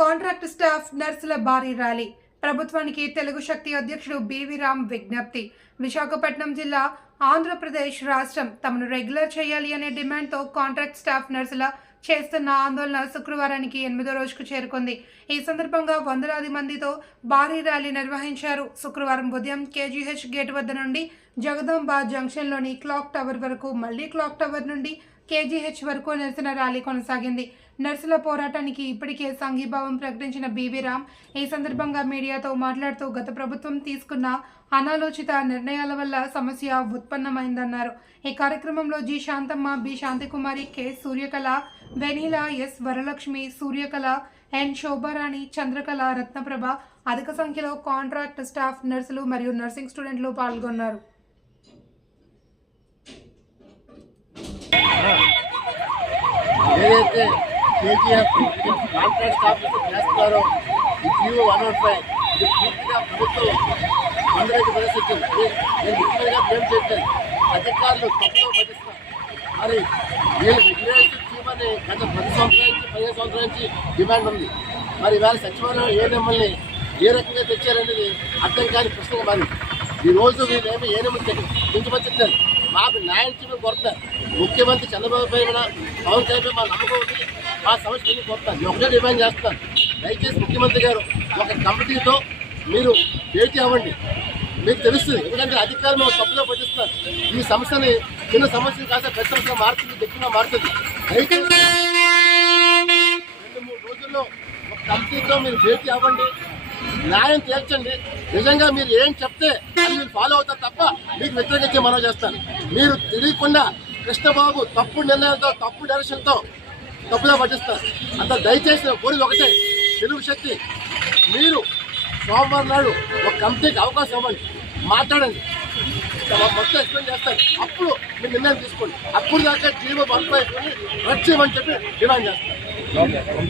Contract staff నర్సుల భారీ rally. ప్రభుత్వానికి తెలుగు శక్తి అధ్యక్షుడు బివి రామ్ విజ్ఞప్తి. విశాఖపట్నం జిల్లా ఆంధ్రప్రదేశ్ రాష్ట్రం తమను రెగ్యులర్ చేయాలి అనే డిమాండ్తో కాంట్రాక్ట్ స్టాఫ్ నర్సుల చేస్తున్న ఆందోళన శుక్రవారానికి ఎనిమిదో రోజుకు చేరుకుంది. ఈ సందర్భంగా వందలాది మందితో భారీ ర్యాలీ నిర్వహించారు. శుక్రవారం ఉదయం కేజీహెచ్ గేట్ వద్ద నుండి జగదాంబ జంక్షన్లోని క్లాక్ టవర్ వరకు మళ్ళీ క్లాక్ టవర్ నుండి కేజీహెచ్ వరకు నిరసన ర్యాలీ కొనసాగింది. నర్సుల పోరాటానికి ఇప్పటికే సంఘీభావం ప్రకటించిన బీవీ రామ్ ఈ సందర్భంగా మీడియాతో మాట్లాడుతూ గత ప్రభుత్వం తీసుకున్న అనాలోచిత నిర్ణయాల వల్ల సమస్య ఉత్పన్నమైందన్నారు. ఈ కార్యక్రమంలో G Santhamma B Santhikumari K Suryakala Venila S Varalakshmi Suryakala N Shobharani Chandrakala Ratnaprabha అధిక సంఖ్యలో కాంట్రాక్ట్ స్టాఫ్ నర్సులు మరియు నర్సింగ్ స్టూడెంట్లు పాల్గొన్నారు. ఏదైతే కేజీఎఫ్ కాంట్రాక్ట్ స్టాఫ్ చేస్తున్నారో. ఈ జీవో వన్ ఫైవ్ ఇది పూర్తిగా ప్రభుత్వం అందరికీ ప్రదర్శించింది నేను ముఖ్యంగా బ్లేమ్ అధికారులు తప్పులో పట్టిస్తున్నారు. మరి వీళ్ళు రెగ్యులేషన్ చేయమని గత పది సంవత్సరాల నుంచి పదిహేను సంవత్సరాల నుంచి డిమాండ్ ఉంది. మరి ఇవాళ సచివాలయం ఏ నెమ్మల్ని ఏ రకంగా తెచ్చారనేది అర్థం కాని ప్రశ్న మరి. ఈ రోజు వీళ్ళేమి ఏ నెమ్మది మాకు న్యాయం చేయడం కొరత ముఖ్యమంత్రి చంద్రబాబు పై కూడా పవన్ కళ్యాణ్ మా నమ్మకం ఉంది. ఆ సమస్య కోరుతాను. ఒకటే డిమాండ్ చేస్తాను దయచేసి ముఖ్యమంత్రి గారు ఒక కమిటీతో మీరు భేటీ అవ్వండి. మీకు తెలుస్తుంది ఎందుకంటే అధికారులు తప్పులో పట్టిస్తారు ఈ సమస్యని చిన్న సమస్యని కాస్త పెద్ద సమస్య మారుతుంది గట్టిగా మారుతుంది. దయచేసి రెండు మూడు రోజుల్లో ఒక కమిటీతో మీరు భేటీ అవ్వండి. న్యాయం తీర్చండి నిజంగా మీరు ఏం చెప్తే అది మీరు ఫాలో అవుతారు తప్ప మీకు వ్యతిరేకించి మనం చేస్తాను. మీరు తెలియకుండా కృష్ణబాబు తప్పు నిర్ణయంతో తప్పు డైరెక్షన్తో తప్పులో పట్టిస్తారు. అంత దయచేసి కోరిక ఒకటే. తెలుగు శక్తి మీరు సోమవారం నాడు ఒక కమిటీకి అవకాశం ఇవ్వండి. మాట్లాడండి. మొత్తం ఎక్స్ప్లెయిన్ చేస్తారు అప్పుడు మీరు నిర్ణయం తీసుకోండి. అప్పుడు దాకా జీవో బంపై రద్దు చేయమని చెప్పి డిమాండ్ చేస్తారు